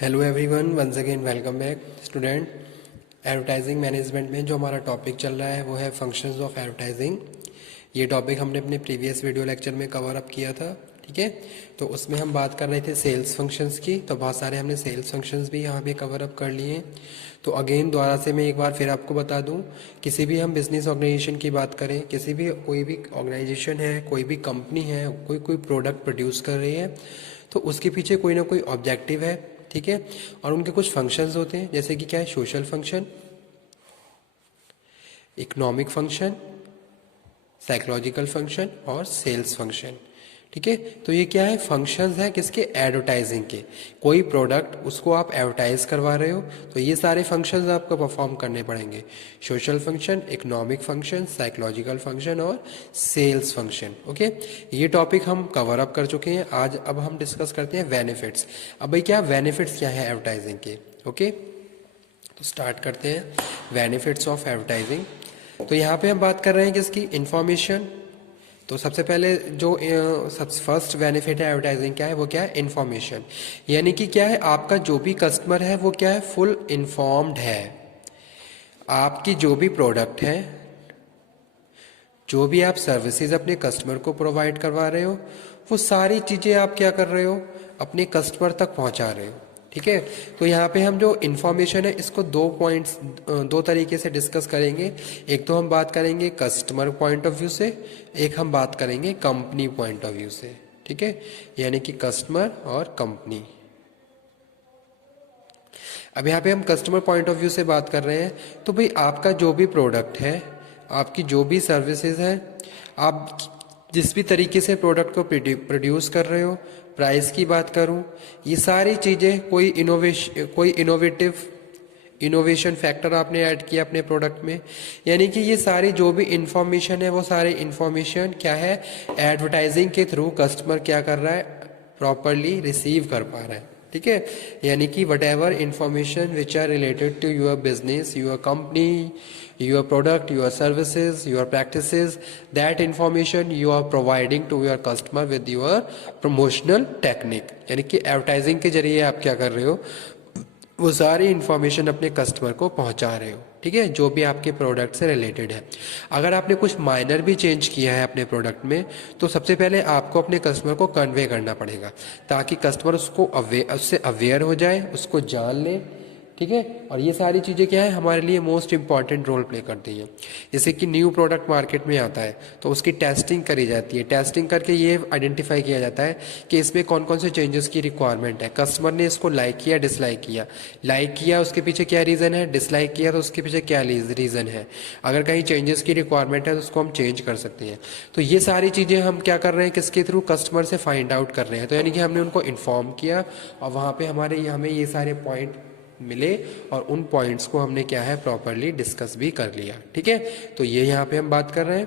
Hello everyone, once again welcome back student. Advertising management में जो हमारा टॉपिक चल रहा है वो है फंक्शंस ऑफ एडवर्टाइजिंग। ये टॉपिक हमने अपने प्रीवियस वीडियो लेक्चर में कवर अप किया था, ठीक है। तो उसमें हम बात कर रहे थे सेल्स फंक्शंस की, तो बहुत सारे हमने सेल्स फंक्शंस भी यहाँ पे कवर अप कर लिए हैं। तो अगेन दोबारा से मैं एक बार फिर आपको बता दूं, किसी भी हम बिजनेस ऑर्गेनाइजेशन की बात करें, किसी भी कोई भी ऑर्गेनाइजेशन है, कोई भी कंपनी है, कोई कोई प्रोडक्ट प्रोड्यूस कर रही है, तो उसके पीछे कोई ना कोई ऑब्जेक्टिव है, ठीक है। और उनके कुछ फंक्शंस होते हैं, जैसे कि क्या है, social function, economic function, psychological function और सेल्स फंक्शन, ठीक है। तो ये क्या है, फंक्शंस है किसके, एडवर्टाइजिंग के। कोई प्रोडक्ट उसको आप एडवर्टाइज करवा रहे हो तो ये सारे फंक्शंस आपको परफॉर्म करने पड़ेंगे। Social function, economic function, psychological function और सेल्स फंक्शन, ओके। ये टॉपिक हम कवर अप कर चुके हैं। आज अब हम डिस्कस करते हैं बेनिफिट्स। अब भाई क्या बेनिफिट्स क्या है एडवर्टाइजिंग के, ओके। तो स्टार्ट करते हैं बेनिफिट्स ऑफ एडवर्टाइजिंग। तो यहाँ पे हम बात कर रहे हैं किसकी, इंफॉर्मेशन। तो सबसे पहले जो सबसे फर्स्ट बेनिफिट है एडवर्टाइजिंग क्या है, वो क्या है, इन्फॉर्मेशन। यानी कि क्या है, आपका जो भी कस्टमर है वो क्या है, फुल इन्फॉर्म्ड है। आपकी जो भी प्रोडक्ट है, जो भी आप सर्विसेज अपने कस्टमर को प्रोवाइड करवा रहे हो, वो सारी चीज़ें आप क्या कर रहे हो, अपने कस्टमर तक पहुंचा रहे हो, ठीक है। तो यहाँ पे हम जो इन्फॉर्मेशन है इसको दो तरीके से डिस्कस करेंगे। एक तो हम बात करेंगे कस्टमर पॉइंट ऑफ व्यू से, एक हम बात करेंगे कंपनी पॉइंट ऑफ व्यू से, ठीक है। यानी कि कस्टमर और कंपनी। अब यहाँ पे हम कस्टमर पॉइंट ऑफ व्यू से बात कर रहे हैं, तो भाई आपका जो भी प्रोडक्ट है, आपकी जो भी सर्विसेज है, आप जिस भी तरीके से प्रोडक्ट को प्रोड्यूस कर रहे हो, प्राइस की बात करूं, ये सारी चीज़ें कोई इनोवेशन फैक्टर आपने ऐड किया अपने प्रोडक्ट में, यानी कि ये सारी जो भी इंफॉर्मेशन है वो सारी इंफॉर्मेशन क्या है, एडवर्टाइजिंग के थ्रू कस्टमर क्या कर रहा है, प्रॉपरली रिसीव कर पा रहा है, ठीक है। यानी कि whatever information which are related to your business, your company, your product, your services, your practices, that information you are providing to your customer with your promotional technique। यानी कि एडवर्टाइजिंग के जरिए आप क्या कर रहे हो, वो सारी इंफॉर्मेशन अपने कस्टमर को पहुंचा रहे हो, ठीक है, जो भी आपके प्रोडक्ट से रिलेटेड है। अगर आपने कुछ माइनर भी चेंज किया है अपने प्रोडक्ट में, तो सबसे पहले आपको अपने कस्टमर को कन्वे करना पड़ेगा, ताकि कस्टमर उससे अवेयर हो जाए, उसको जान ले, ठीक है। और ये सारी चीज़ें क्या है, हमारे लिए मोस्ट इंपॉर्टेंट रोल प्ले करती हैं। जैसे कि न्यू प्रोडक्ट मार्केट में आता है तो उसकी टेस्टिंग करी जाती है। टेस्टिंग करके ये आइडेंटिफाई किया जाता है कि इसमें कौन कौन से चेंजेस की रिक्वायरमेंट है, कस्टमर ने इसको लाइक किया, डिसलाइक किया, लाइक किया उसके पीछे क्या रीज़न है, डिसलाइक किया तो उसके पीछे क्या रीज़न है। अगर कहीं चेंजेस की रिक्वायरमेंट है तो उसको हम चेंज कर सकते हैं। तो ये सारी चीज़ें हम क्या कर रहे हैं, किसके थ्रू, कस्टमर से फाइंड आउट कर रहे हैं। तो यानी कि हमने उनको इन्फॉर्म किया और वहाँ पे हमें ये सारे पॉइंट मिले और उन पॉइंट्स को हमने क्या है, प्रॉपरली डिस्कस भी कर लिया, ठीक है। तो ये यहाँ पे हम बात कर रहे हैं,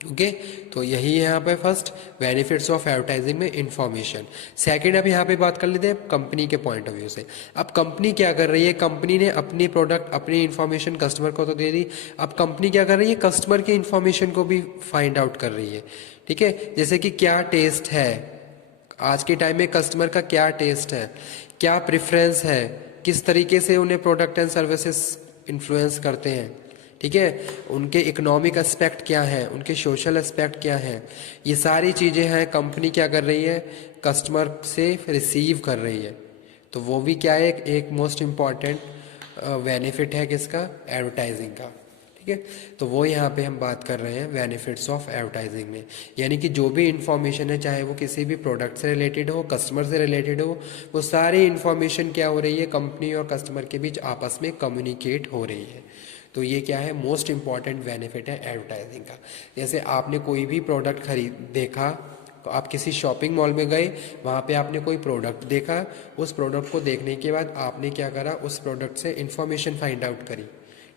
ओके। तो यही है यहाँ पे फर्स्ट बेनिफिट्स ऑफ एडवर्टाइजिंग में इंफॉर्मेशन। सेकंड, अब यहाँ पे बात कर लेते हैं कंपनी के पॉइंट ऑफ व्यू से। अब कंपनी क्या कर रही है, कंपनी ने अपनी प्रोडक्ट, अपनी इंफॉर्मेशन कस्टमर को तो दे दी, अब कंपनी क्या कर रही है, कस्टमर की इंफॉर्मेशन को भी फाइंड आउट कर रही है, ठीक है। जैसे कि क्या टेस्ट है, आज के टाइम में कस्टमर का क्या टेस्ट है, क्या प्रेफरेंस है, किस तरीके से उन्हें प्रोडक्ट एंड सर्विसेज इन्फ्लुएंस करते हैं, ठीक है। उनके इकोनॉमिक एस्पेक्ट क्या है, उनके सोशल एस्पेक्ट क्या है, ये सारी चीज़ें हैं कंपनी क्या कर रही है, कस्टमर से रिसीव कर रही है। तो वो भी क्या है, एक मोस्ट इम्पॉर्टेंट बेनिफिट है किसका, एडवर्टाइजिंग का, ठीक है। तो वो यहाँ पे हम बात कर रहे हैं बेनिफिट्स ऑफ एडवर्टाइजिंग में। यानी कि जो भी इंफॉर्मेशन है, चाहे वो किसी भी प्रोडक्ट से रिलेटेड हो, कस्टमर से रिलेटेड हो, वो सारी इंफॉर्मेशन क्या हो रही है, कंपनी और कस्टमर के बीच आपस में कम्युनिकेट हो रही है। तो ये क्या है, मोस्ट इंपॉर्टेंट बेनिफिट है एडवर्टाइजिंग का। जैसे आपने कोई भी प्रोडक्ट देखा, तो आप किसी शॉपिंग मॉल में गए, वहाँ पे आपने कोई प्रोडक्ट देखा, उस प्रोडक्ट को देखने के बाद आपने क्या करा, उस प्रोडक्ट से इंफॉर्मेशन फाइंड आउट करी,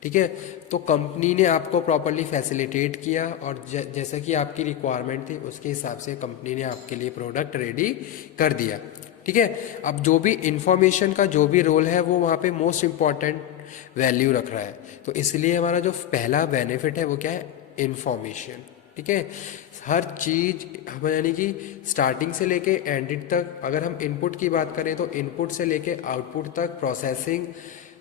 ठीक है। तो कंपनी ने आपको प्रॉपरली फैसिलिटेट किया और जैसा कि आपकी रिक्वायरमेंट थी उसके हिसाब से कंपनी ने आपके लिए प्रोडक्ट रेडी कर दिया, ठीक है। अब जो भी इंफॉर्मेशन का जो भी रोल है वो वहाँ पे मोस्ट इम्पॉर्टेंट वैल्यू रख रहा है। तो इसलिए हमारा जो पहला बेनिफिट है वो क्या है, इंफॉर्मेशन, ठीक है। हर चीज हम यानी कि स्टार्टिंग से लेके एंडिंग तक, अगर हम इनपुट की बात करें तो इनपुट से लेके आउटपुट तक प्रोसेसिंग,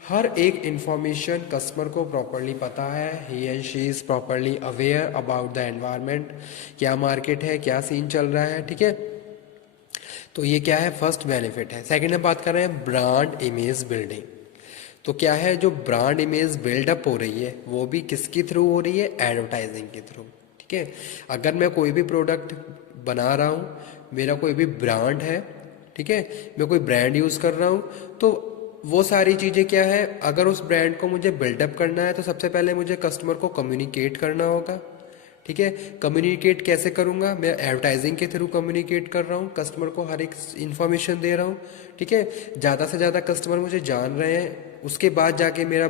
हर एक इंफॉर्मेशन कस्टमर को प्रॉपरली पता है। He and she is properly aware about the environment, क्या मार्केट है, क्या सीन चल रहा है। ठीक है, तो ये क्या है, फर्स्ट बेनिफिट है। सेकंड हम बात कर रहे हैं ब्रांड इमेज बिल्डिंग। तो क्या है, जो ब्रांड इमेज बिल्डअप हो रही है वो भी किसके थ्रू हो रही है, एडवर्टाइजिंग के थ्रू। ठीक है, अगर मैं कोई भी प्रोडक्ट बना रहा हूँ, मेरा कोई भी ब्रांड है, ठीक है, मैं कोई ब्रांड यूज कर रहा हूँ, तो वो सारी चीजें क्या है, अगर उस ब्रांड को मुझे बिल्डअप करना है तो सबसे पहले मुझे कस्टमर को कम्युनिकेट करना होगा। ठीक है, कम्युनिकेट कैसे करूंगा, मैं एडवर्टाइजिंग के थ्रू कम्युनिकेट कर रहा हूँ, कस्टमर को हर एक इन्फॉर्मेशन दे रहा हूँ। ठीक है, ज़्यादा से ज़्यादा कस्टमर मुझे जान रहे हैं, उसके बाद जाके मेरा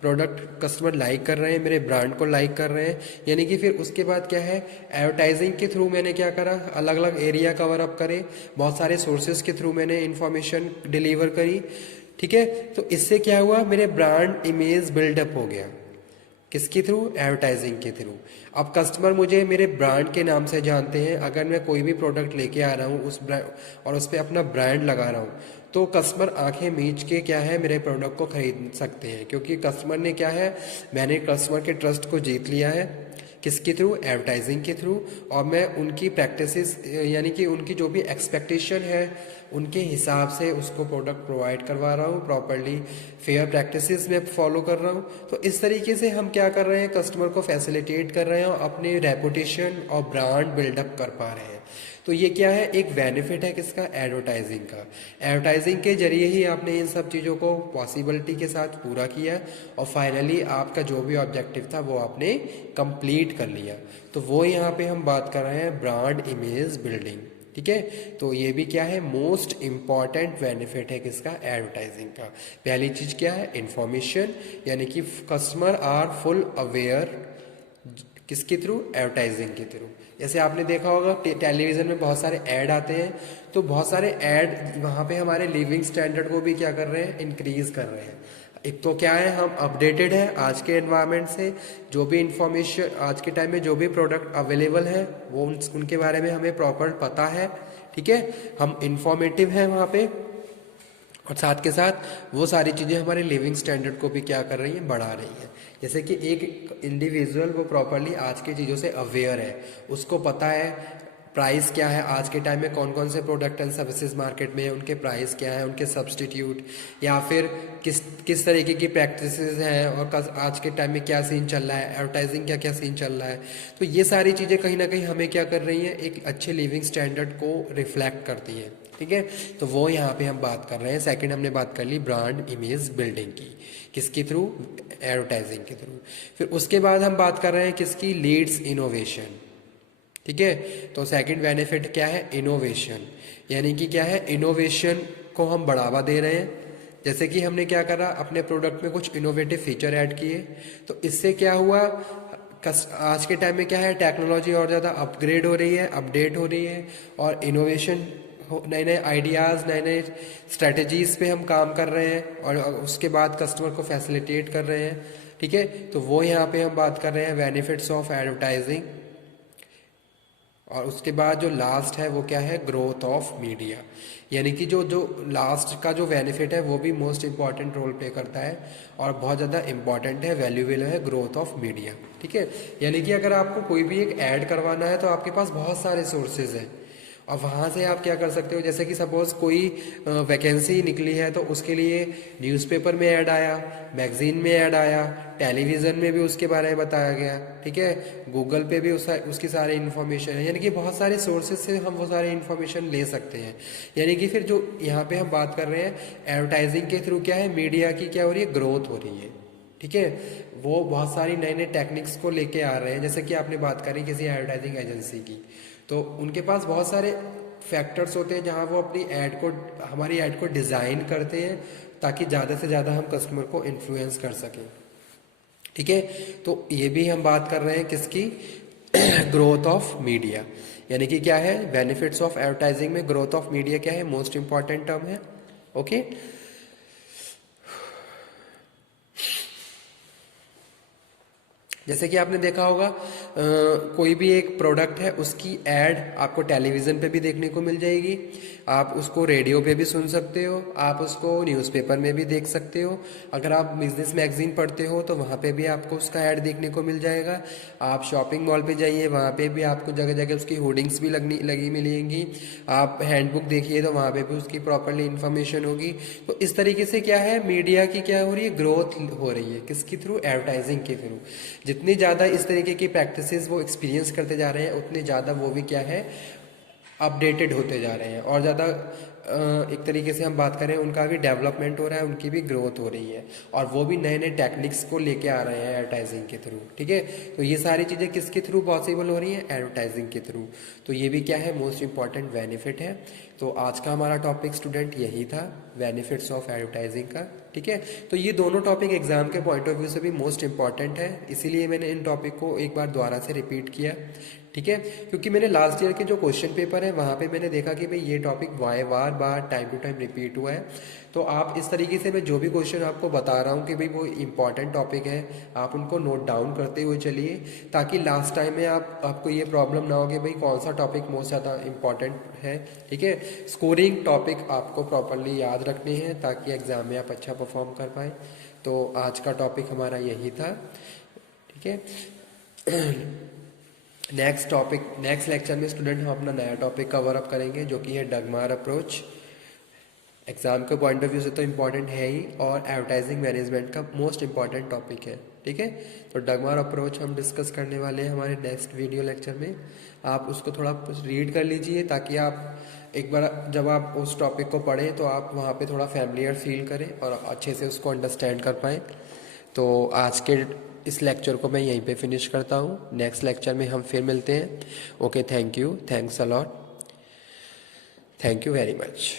प्रोडक्ट कस्टमर लाइक कर रहे हैं, मेरे ब्रांड को लाइक कर रहे हैं, यानी कि फिर उसके बाद क्या है, एडवर्टाइजिंग के थ्रू मैंने क्या करा, अलग अलग एरिया कवर अप करे, बहुत सारे सोर्सेज के थ्रू मैंने इन्फॉर्मेशन डिलीवर करी। ठीक है, तो इससे क्या हुआ, मेरे ब्रांड इमेज बिल्डअप हो गया, किसके थ्रू, एडवर्टाइजिंग के थ्रू। अब कस्टमर मुझे मेरे ब्रांड के नाम से जानते हैं, अगर मैं कोई भी प्रोडक्ट लेके आ रहा हूँ उस ब्रांड और उस पर अपना ब्रांड लगा रहा हूँ, तो कस्टमर आंखें मीच के क्या है, मेरे प्रोडक्ट को खरीद सकते हैं, क्योंकि कस्टमर ने क्या है, मैंने कस्टमर के ट्रस्ट को जीत लिया है, किसके थ्रू, एडवर्टाइजिंग के थ्रू। और मैं उनकी प्रैक्टिसेस यानी कि उनकी जो भी एक्सपेक्टेशन है उनके हिसाब से उसको प्रोडक्ट प्रोवाइड करवा रहा हूँ, प्रॉपरली फेयर प्रैक्टिसेस में फॉलो कर रहा हूँ। तो इस तरीके से हम क्या कर रहे हैं, कस्टमर को फैसिलिटेट कर रहे हैं और अपने रेपुटेशन और ब्रांड बिल्डअप कर पा रहे हैं। तो ये क्या है, एक बेनिफिट है किसका, एडवर्टाइजिंग का। एडवर्टाइजिंग के जरिए ही आपने इन सब चीज़ों को पॉसिबिलिटी के साथ पूरा किया और फाइनली आपका जो भी ऑब्जेक्टिव था वो आपने कंप्लीट कर लिया। तो वो यहाँ पे हम बात कर रहे हैं ब्रांड इमेज बिल्डिंग। ठीक है, तो ये भी क्या है, मोस्ट इंपॉर्टेंट बेनिफिट है किसका, एडवर्टाइजिंग का। पहली चीज क्या है, इंफॉर्मेशन, यानी कि कस्टमर आर फुल अवेयर, किसके थ्रू, एडवर्टाइजिंग के थ्रू। जैसे आपने देखा होगा टेलीविजन में बहुत सारे ऐड आते हैं, तो बहुत सारे ऐड वहाँ पे हमारे लिविंग स्टैंडर्ड को भी क्या कर रहे हैं, इंक्रीज कर रहे हैं। एक तो क्या है, हम अपडेटेड है आज के एनवायरनमेंट से, जो भी इंफॉर्मेशन आज के टाइम में जो भी प्रोडक्ट अवेलेबल है वो उनके बारे में हमें प्रॉपर पता है। ठीक है, हम इंफॉर्मेटिव हैं वहाँ पे, और साथ के साथ वो सारी चीज़ें हमारे लिविंग स्टैंडर्ड को भी क्या कर रही हैं, बढ़ा रही हैं। जैसे कि एक इंडिविजुअल वो प्रॉपरली आज की चीज़ों से अवेयर है, उसको पता है प्राइस क्या है, आज के टाइम में कौन कौन से प्रोडक्ट एंड सर्विसेज मार्केट में है, उनके प्राइस क्या है, उनके सब्सटीट्यूट, या फिर किस किस तरीके की प्रैक्टिसेस हैं, और आज के टाइम में क्या सीन चल रहा है, एडवर्टाइजिंग क्या क्या सीन चल रहा है। तो ये सारी चीज़ें कहीं ना कहीं हमें क्या कर रही हैं, एक अच्छे लिविंग स्टैंडर्ड को रिफ्लेक्ट करती हैं। ठीक है, तो वो यहाँ पे हम बात कर रहे हैं। सेकंड हमने बात कर ली ब्रांड इमेज बिल्डिंग की, किसके थ्रू, एडवर्टाइजिंग के थ्रू। फिर उसके बाद हम बात कर रहे हैं किसकी, लीड्स इनोवेशन। ठीक है, तो सेकंड बेनिफिट क्या है, इनोवेशन, यानी कि क्या है, इनोवेशन को हम बढ़ावा दे रहे हैं। जैसे कि हमने क्या करा, अपने प्रोडक्ट में कुछ इनोवेटिव फीचर ऐड किए, तो इससे क्या हुआ, आज के टाइम में क्या है, टेक्नोलॉजी और ज़्यादा अपग्रेड हो रही है, अपडेट हो रही है, और इनोवेशन, नए नए आइडियाज़, नए नए स्ट्रेटजीज पे हम काम कर रहे हैं, और उसके बाद कस्टमर को फैसिलिटेट कर रहे हैं। ठीक है, तो वो यहाँ पे हम बात कर रहे हैं बेनिफिट्स ऑफ एडवर्टाइजिंग। और उसके बाद जो लास्ट है वो क्या है, ग्रोथ ऑफ मीडिया, यानी कि जो जो लास्ट का जो बेनिफिट है वो भी मोस्ट इंपॉर्टेंट रोल प्ले करता है और बहुत ज़्यादा इंपॉर्टेंट है, वैल्यूएबल है, ग्रोथ ऑफ मीडिया। ठीक है, यानी कि अगर आपको कोई भी एक ऐड करवाना है तो आपके पास बहुत सारे सोर्सेज हैं, और वहाँ से आप क्या कर सकते हो, जैसे कि सपोज कोई वैकेंसी निकली है तो उसके लिए न्यूज़पेपर में ऐड आया, मैगजीन में ऐड आया, टेलीविज़न में भी उसके बारे में बताया गया। ठीक है, गूगल पे भी उसकी सारी इन्फॉर्मेशन है, यानी कि बहुत सारे सोर्सेज से हम वो सारी इन्फॉर्मेशन ले सकते हैं। यानी कि फिर जो यहाँ पे हम बात कर रहे हैं एडवर्टाइजिंग के थ्रू क्या है, मीडिया की क्या हो रही है, ग्रोथ हो रही है। ठीक है, वो बहुत सारी नए नए टेक्निक्स को लेके आ रहे हैं। जैसे कि आपने बात करी किसी एडवर्टाइजिंग एजेंसी की, तो उनके पास बहुत सारे फैक्टर्स होते हैं जहां वो अपनी ऐड को, हमारी ऐड को डिज़ाइन करते हैं ताकि ज़्यादा से ज़्यादा हम कस्टमर को इन्फ्लुएंस कर सकें। ठीक है, तो ये भी हम बात कर रहे हैं किसकी, ग्रोथ ऑफ मीडिया, यानी कि क्या है, बेनिफिट्स ऑफ एडवर्टाइजिंग में ग्रोथ ऑफ मीडिया क्या है, मोस्ट इंपॉर्टेंट टर्म है। ओके, जैसे कि आपने देखा होगा कोई भी एक प्रोडक्ट है उसकी एड आपको टेलीविज़न पे भी देखने को मिल जाएगी, आप उसको रेडियो पे भी सुन सकते हो, आप उसको न्यूज़पेपर में भी देख सकते हो। अगर आप बिजनेस मैगजीन पढ़ते हो तो वहाँ पे भी आपको उसका ऐड देखने को मिल जाएगा। आप शॉपिंग मॉल पे जाइए, वहाँ पे भी आपको जगह जगह उसकी होर्डिंग्स भी लगी मिलेंगी। आप हैंडबुक देखिए तो वहाँ पे भी उसकी प्रॉपरली इन्फॉर्मेशन होगी। तो इस तरीके से क्या है, मीडिया की क्या हो रही है, ग्रोथ हो रही है। किसके थ्रू? एडवर्टाइजिंग के थ्रू। जितनी ज़्यादा इस तरीके की प्रैक्टिसेस वो एक्सपीरियंस करते जा रहे हैं, उतने ज़्यादा वो भी क्या है, अपडेटेड होते जा रहे हैं, और ज़्यादा एक तरीके से हम बात करें, उनका भी डेवलपमेंट हो रहा है, उनकी भी ग्रोथ हो रही है, और वो भी नए नए टेक्निक्स को लेके आ रहे हैं एडवर्टाइजिंग के थ्रू। ठीक है, तो ये सारी चीज़ें किसके थ्रू पॉसिबल हो रही हैं? एडवर्टाइजिंग के थ्रू। तो ये भी क्या है, मोस्ट इंपॉर्टेंट बेनिफिट है। तो आज का हमारा टॉपिक स्टूडेंट यही था, बेनिफिट्स ऑफ एडवर्टाइजिंग का। ठीक है, तो ये दोनों टॉपिक एग्जाम के पॉइंट ऑफ व्यू से भी मोस्ट इंपॉर्टेंट है, इसीलिए मैंने इन टॉपिक को एक बार दोबारा से रिपीट किया। ठीक है, क्योंकि मैंने लास्ट ईयर के जो क्वेश्चन पेपर है वहाँ पे मैंने देखा कि भाई ये टॉपिक बार बार टाइम टू टाइम रिपीट हुआ है। तो आप इस तरीके से, मैं जो भी क्वेश्चन आपको बता रहा हूँ कि भाई वो इंपॉर्टेंट टॉपिक है, आप उनको नोट डाउन करते हुए चलिए, ताकि लास्ट टाइम में आपको ये प्रॉब्लम ना हो कि भाई कौन सा टॉपिक मोस्ट ज़्यादा इंपॉर्टेंट है। ठीक है, स्कोरिंग टॉपिक आपको प्रॉपरली याद रखने हैं ताकि एग्ज़ाम में आप अच्छा परफॉर्म कर पाएँ। तो आज का टॉपिक हमारा यही था। ठीक है, नेक्स्ट लेक्चर में स्टूडेंट हम अपना नया टॉपिक कवर अप करेंगे, जो कि है डगमार अप्रोच। एग्जाम के पॉइंट ऑफ व्यू से तो इम्पॉर्टेंट है ही, और एडवर्टाइजिंग मैनेजमेंट का मोस्ट इम्पॉर्टेंट टॉपिक है। ठीक है, तो डगमार अप्रोच हम डिस्कस करने वाले हैं हमारे नेक्स्ट वीडियो लेक्चर में। आप उसको थोड़ा रीड कर लीजिए, ताकि आप एक बार जब आप उस टॉपिक को पढ़ें तो आप वहाँ पे थोड़ा फैमिलियर फील करें और अच्छे से उसको अंडरस्टैंड कर पाएँ। तो आज के इस लेक्चर को मैं यहीं पे फिनिश करता हूँ। नेक्स्ट लेक्चर में हम फिर मिलते हैं। Okay, thank you, thanks a lot, thank you very much.